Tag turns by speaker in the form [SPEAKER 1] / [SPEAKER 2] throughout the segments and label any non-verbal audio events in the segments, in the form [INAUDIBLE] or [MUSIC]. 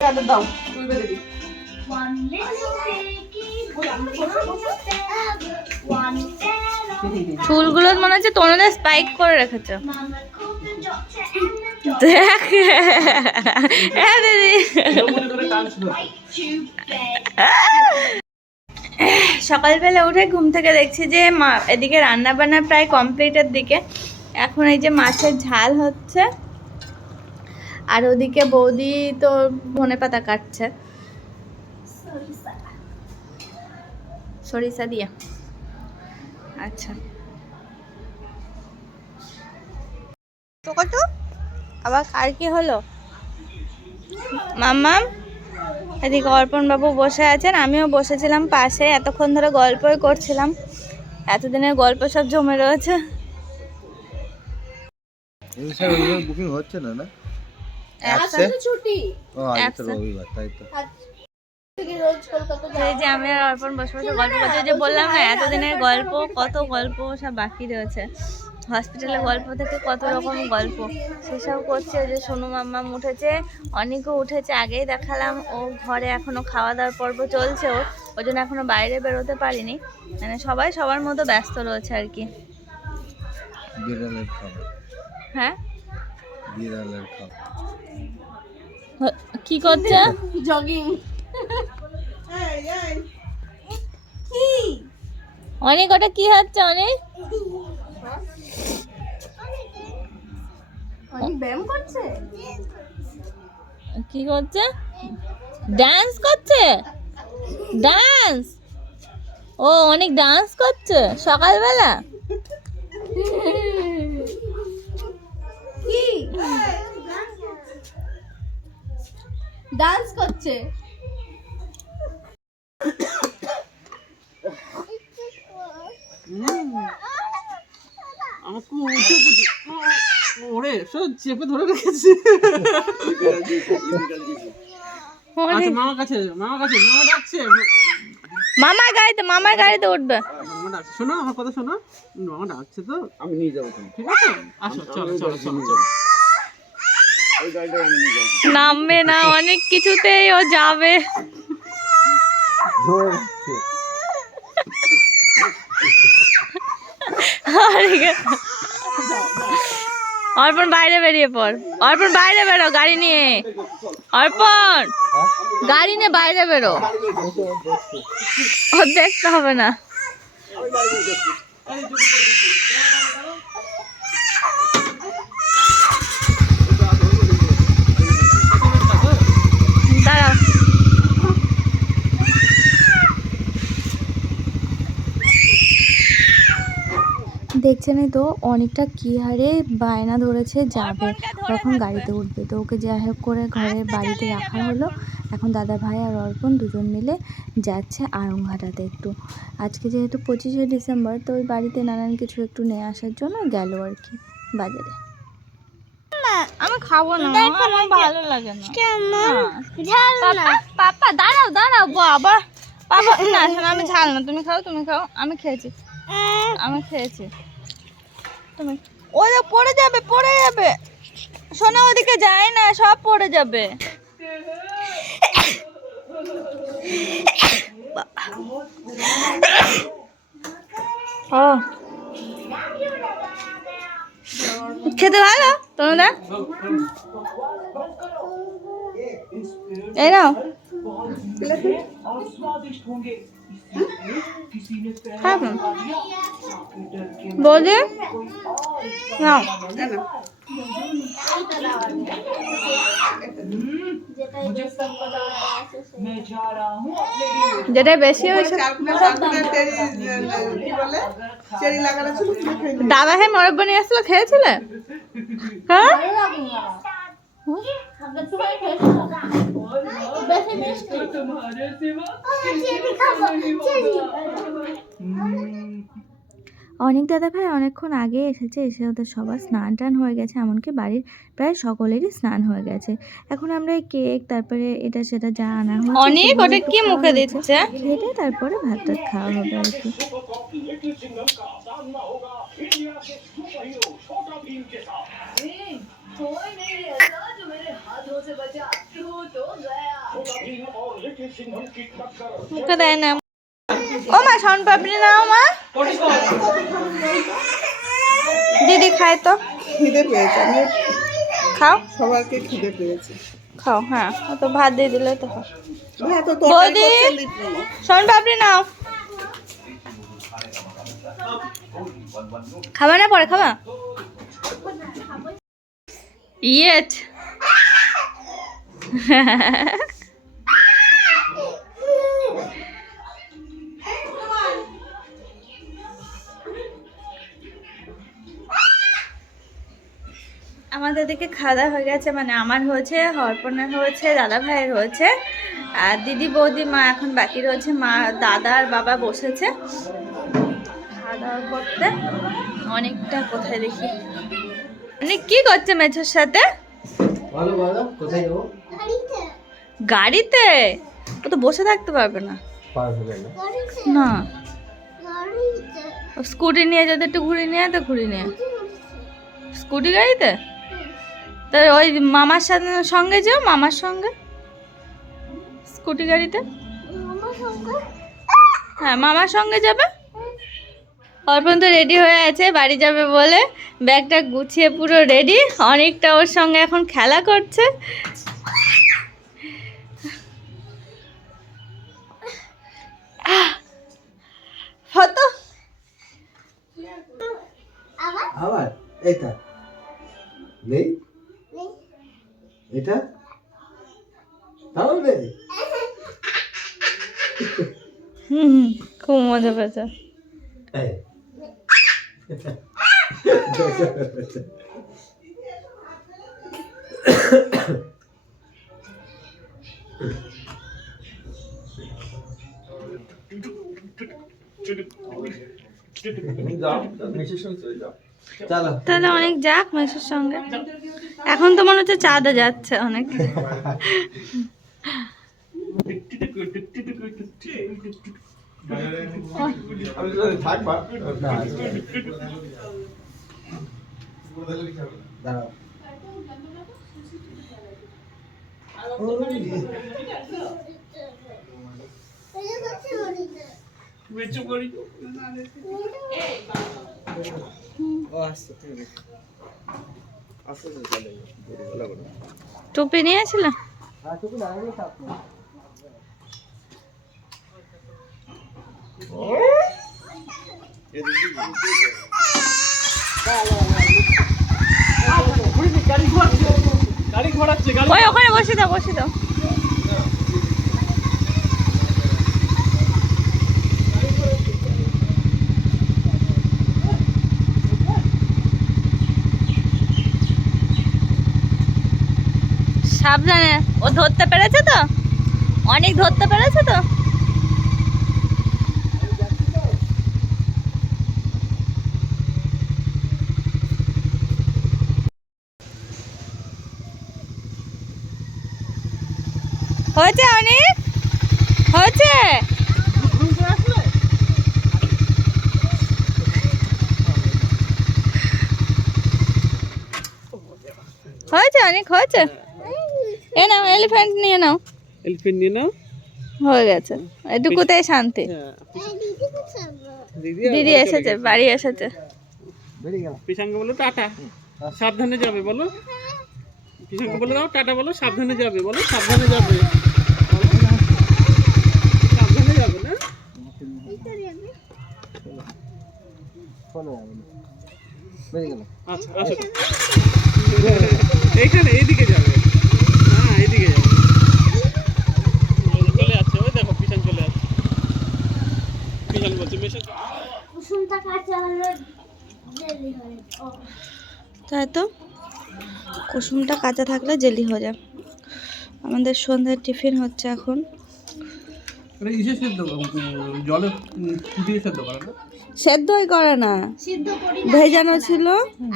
[SPEAKER 1] দাও.
[SPEAKER 2] চুলগুলো মনে হচ্ছে তোমরা স্পাইক করে রেখেছো। সকালবেলা উঠে ঘুম থেকে দেখছি যে মা, এদিকে রান্না বান্না প্রায় কমপ্লিটের দিকে। এখন এই যে মাছের ঝাল হচ্ছে। আর ওদিকে বৌদি তো ধনে পাতা কাটছে। সরিষা দিয়ে। আচ্ছা। কত আবার কার কি হলো? মাম্মাম এদিকে অর্পণ বাবু বসে আছেন আমিও বসেছিলাম পাশে এতক্ষণ ধরে গল্পই করছিলাম। এতদিনের গল্প সব জমে রয়েছে।
[SPEAKER 3] বুকিং হচ্ছে না না?
[SPEAKER 2] একসাথে
[SPEAKER 3] ও আজ তো রবিবার তাই তো।
[SPEAKER 2] এই যে আমি আর অর্পণ বসে বসে গল্প করছি যে বললাম না এতদিনের গল্প কত গল্প সব বাকি রয়েছে। হসপিটালের গল্প থেকে কত রকম গল্প। সেসব করছে যে সোনু মাম্মাম উঠেছে অনেকও উঠেছে আগেই দেখালাম ও ঘরে এখনও খাওয়া দাওয়ার পর্ব চলছে ও ওই জন্য এখনও বাইরে বেরোতে পারিনি। মানে সবাই সবার মতো ব্যস্ত রয়েছে আর কি। হ্যাঁ?
[SPEAKER 3] বিড়ালের খাবার।
[SPEAKER 2] কি করছে?
[SPEAKER 1] জগিং।
[SPEAKER 2] অনেক ওটা কি হচ্ছে অনেক?
[SPEAKER 1] অনেক ব্যায়াম করছে?
[SPEAKER 2] কি করছে? ডান্স করছে? ডান্স? ও অনেক ডান্স করছে সকালবেলা?
[SPEAKER 1] ডান্স করছে।
[SPEAKER 4] আমাকে উঠে ওরে সব চেপে ধরে রেখেছে। আচ্ছা মামার কাছে মামার কাছে মামা ডাকছে।
[SPEAKER 2] মামার গাড়িতে মামার গাড়িতে উঠবে।
[SPEAKER 4] মামা ডাকছে। শোনো আমার কথা শোনো। মামা ডাকছে তো
[SPEAKER 3] আমি নিয়ে যাব
[SPEAKER 4] ঠিক আছে? আসো চলো চলো চলো চলো
[SPEAKER 3] ওই গাড়িটা আমি নিয়ে যাব
[SPEAKER 2] নামবে না অনেক কিছুতেই ও যাবে। অর্পণ বাইরে বেরিয়ে পড়। অর্পণ বাইরে বেরো গাড়ি নিয়ে। অর্পণ গাড়ি নিয়ে বাইরে বেরো। ও দেখতে হবে না। দেখছেনই তো অনেকটা কি হারে বায়না ধরেছে যাবে এখন গাড়িতে উঠবে। তো ওকে যাই হোক করে ঘরের বাড়িতে রাখা হলো। এখন দাদা ভাই আর অর্পণ দুজন মিলে যাচ্ছে আড়ংঘাটাতে একটু। আজকে যেহেতু পঁচিশে ডিসেম্বর তো ওই বাড়িতে নানান কিছু একটু নিয়ে আসার জন্য গেল আর কি বাজারে। আমি খাব না আমার ভালো লাগে না। পাপা পাপা দাঁড়াও দাঁড়াও বাবা পাপা না আমি ঝাল না তুমি খাও তুমি খাও আমি খেয়েছি। আমি খেয়েছি। তুমি। পড়ে যাবে পড়ে যাবে। সোনা ওদিকে যায় না, সব পড়ে যাবে। খেতে ভালো? তোমরা? এই নাও। খাব বৌদি নাও যেটা বেশি হয়েছে
[SPEAKER 1] বলে।
[SPEAKER 2] দাদা হে মরব্বা আসলো খেয়েছিলে হ্যাঁ অনেক দাদা ভাই অনেকক্ষণ আগে এসেছে এসে ওদের সবার স্নান টান হয়ে গেছে এমনকি বাড়ির প্রায় সকলেরই স্নান হয়ে গেছে এখন আমরা এই কেক তারপরে এটা সেটা যা আনা হয়েছে অনেক ওটা কি মুখে দিচ্ছে খেটে তারপরে ভাত টাত খাওয়া হবে আর কি
[SPEAKER 5] कोई नहीं ऐसा
[SPEAKER 2] মুখে দেয় না। ও মা শন পাপড়ি নাও মা। দিদি খায় তো।
[SPEAKER 1] খিদে পেয়েছে আমি
[SPEAKER 2] খাও।
[SPEAKER 1] সবাইকে খিদে পেয়েছে।
[SPEAKER 2] খাও হ্যাঁ তো ভাত দিয়ে দিলে তো।
[SPEAKER 1] হ্যাঁ।
[SPEAKER 2] বৌদি। শন পাপড়ি নাও। খাবা না পরে খাবা? ইয়েট। আমাদের দিকে খাওয়া হয়ে গেছে মানে আমার হয়েছে, হরপনের হয়েছে, দাদা ভাইয়ের হয়েছে, আর দিদি বৌদি, মা এখন বাকি রয়েছে, মা, দাদা আর বাবা বসেছে। খাওয়া দাওয়া করতে। অনেকটা কোথায় দেখি। অনেক কি করছে মেছোর সাথে?
[SPEAKER 3] ভালো কোথায় যাব?
[SPEAKER 2] গাড়িতে? ও তো বসে থাকতে পারবে না।
[SPEAKER 3] না।
[SPEAKER 2] স্কুটি নিয়ে যদি একটু ঘুরে নিয়ে তো ঘুরে নিয়ে স্কুটি গাড়িতে? তা ওই মামার সাথে সঙ্গে যাও, মামার সঙ্গে। স্কুটি গাড়িতে? হ্যাঁ মামার সঙ্গে যাবে। অর্পণ তো রেডি হয়ে আছে, বাড়ি যাবে বলে। ব্যাগটা গুছিয়ে পুরো রেডি অনেকটা ওর সঙ্গে এখন খেলা করছে। ফটো
[SPEAKER 3] আবার? এটা নেই? এটা? তাও নেই?
[SPEAKER 2] হুম হুম, খুব মজা পেয়েছে।
[SPEAKER 3] এই। চলো [LAUGHS]
[SPEAKER 2] তাহলে অনেক যাক মেসের সঙ্গে। এখন তো মনে হচ্ছে চাঁদা যাচ্ছে অনেক।
[SPEAKER 3] দাঁড়াও ভালো করে।
[SPEAKER 2] টুপি নিয়েছিল?
[SPEAKER 3] হ্যাঁ
[SPEAKER 2] ওখানে বসে দাও বসে দাও। সাবধানে। ও ধরতে পেরেছে তো? অনেক ধরতে পেরেছে তো? হয়েছে অনেক হয়েছে? হয়েছে অনেক হয়েছে? এ নাও এলিফ্যান্ট নিয়ে নাও।
[SPEAKER 4] এলিফেন্ট নিয়ে নাও।
[SPEAKER 2] হয়ে গেছে। এটুকুতেই শান্তি।
[SPEAKER 4] হ্যাঁ। দিদি
[SPEAKER 2] এসেছে বাড়ি এসেছে।
[SPEAKER 3] গেল
[SPEAKER 4] বলো টাটা। সাবধানে যাবে বলো। পিসাঙ্গে বলে দাও টাটা বলো সাবধানে যাবে বলো সাবধানে যাবে। সাবধানে যাবে না? আচ্ছা আচ্ছা এইখানে এইদিকে যাবে হ্যাঁ এইদিকে যাবে চলে যাচ্ছে ওই দেখো পিছন চলে যাচ্ছে পিছন বলছে মেশে
[SPEAKER 5] কুসুমটা কাঁচা হলো দেরি হয় ও
[SPEAKER 2] তাই তো? কুসুমটা কাঁচা থাকলে জেলি হয়ে যায়। আমাদের সন্ধ্যার টিফিন হচ্ছে এখন। সেদ্ধই করে না। ভেজানো ছিল।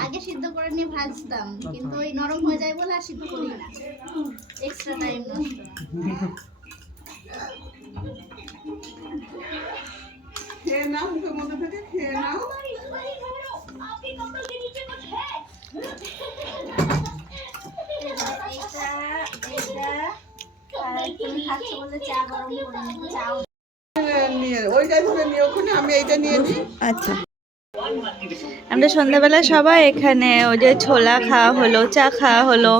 [SPEAKER 1] আগে সিদ্ধ করে নিয়ে ভাজতাম কিন্তু ওই নরম হয়ে যায় বলে আর সিদ্ধ করি না। এক্সট্রা টাইম নষ্ট [LAUGHS] খেয়ে নাও মধ্যে এটা এটা তুমি খাচ্ছ বলে চা গরম করে নিবো চাও
[SPEAKER 6] নিয়ে ওইটাই ধরে নিয়ে ওখানে আমি এইটা নিয়ে নিই
[SPEAKER 2] আচ্ছা। আমরা সন্ধ্যাবেলা সবাই এখানে ওই যে ছোলা খাওয়া হলো চা খাওয়া হলো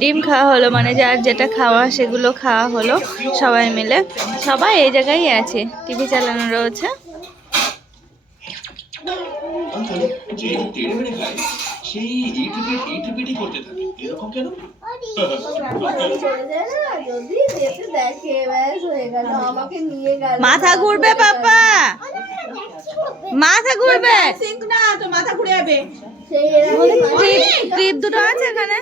[SPEAKER 2] ডিম খাওয়া হলো মানে যার যেটা খাওয়া সেগুলো খাওয়া হলো সবাই মিলে। সবাই এই জায়গায় আছে টিভি চালানো রয়েছে।
[SPEAKER 7] সেই করতে থাকে। এরকম কেন?
[SPEAKER 2] মাথা ঘুরবে পাপা। মাথা ঘুরবে।
[SPEAKER 6] না তো মাথা ঘুরে যাবে।
[SPEAKER 2] ক্লিপ দুটো আছে এখানে?